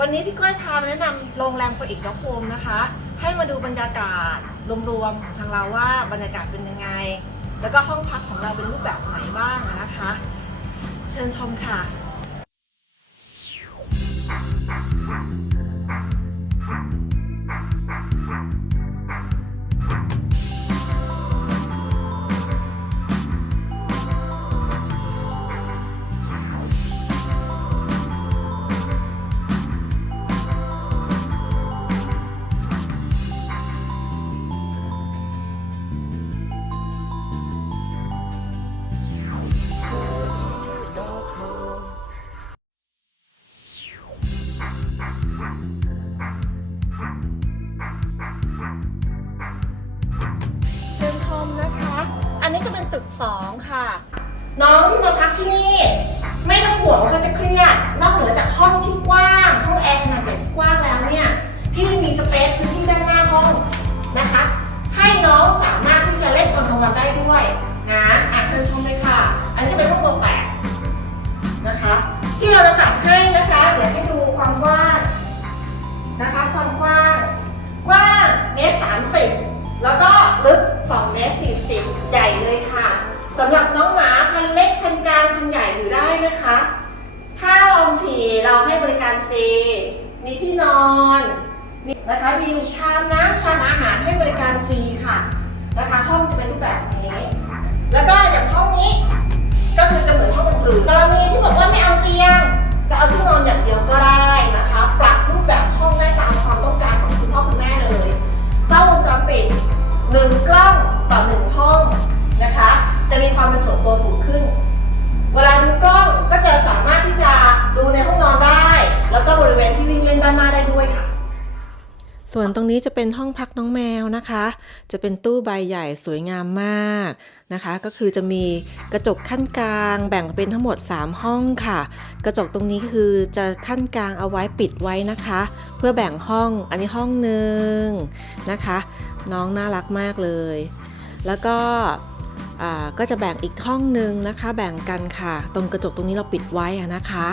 วันนี้พี่ก้อยพามาแนะนำโรงแรมโคอิกโคมนะคะ ให้มาดูบรรยากาศรวมๆของทางเราว่าบรรยากาศเป็นยังไง แล้วก็ห้องพักของเราเป็นรูปแบบไหนบ้างนะคะ เชิญชมค่ะ 2 ค่ะ น้องที่มาพักที่นี่ ไม่ต้องห่วงว่าเขาจะเครียด นอกเหนือจากห้องที่กว้างห้องแอร์ขนาดใหญ่ที่กว้างแล้วเนี่ยพี่มีสเปซพื้นที่ด้านหน้าห้องนะคะ ให้น้องสามารถที่จะเล่นตอนกลางวันได้ด้วยนะอาเชิญชมเลยค่ะ อันนี้เป็นห้องเบรแปดนะคะ ที่เราจะจัดให้นะคะเดี๋ยวให้ดูความกว้างนะคะ ความกว้างกว้างเมตรสามสิบแล้วก็ลึก ถ้าลองฉี่เราให้บริการฟรี มีที่นอนนะคะ มีชามน้ำชามอาหารให้บริการฟรีค่ะ นะคะ ห้องจะเป็นรูปแบบนี้ แล้วก็อย่างห้องนี้ ก็คือจะเหมือนห้องอื่นๆกรณีที่บอกว่าไม่เอาเตียง จะเอาที่นอนอย่างเดียวก็ได้นะคะ ปรับรูปแบบห้องได้ตามความต้องการของคุณพ่อคุณแม่เลยกล้องวงจรปิดหนึ่งกล้องต่อหนึ่งห้องนะคะ จะมีความเป็นส่วนตัวสูง ส่วนตรงนี้จะเป็นห้องพักน้องแมวนะคะ จะเป็นตู้ใบใหญ่สวยงามมากนะคะ ก็คือจะมีกระจกขั้นกลาง แบ่งเป็นทั้งหมด 3 ห้องค่ะ กระจกตรงนี้คือจะขั้นกลางเอาไว้ปิดไว้นะคะ เพื่อแบ่งห้องอันนี้ห้องหนึ่งนะคะ น้องน่ารักมากเลย แล้วก็อ่าก็จะแบ่งอีกห้องหนึ่งนะคะ แบ่งกันค่ะ ตรงกระจกตรงนี้เราปิดไว้นะคะ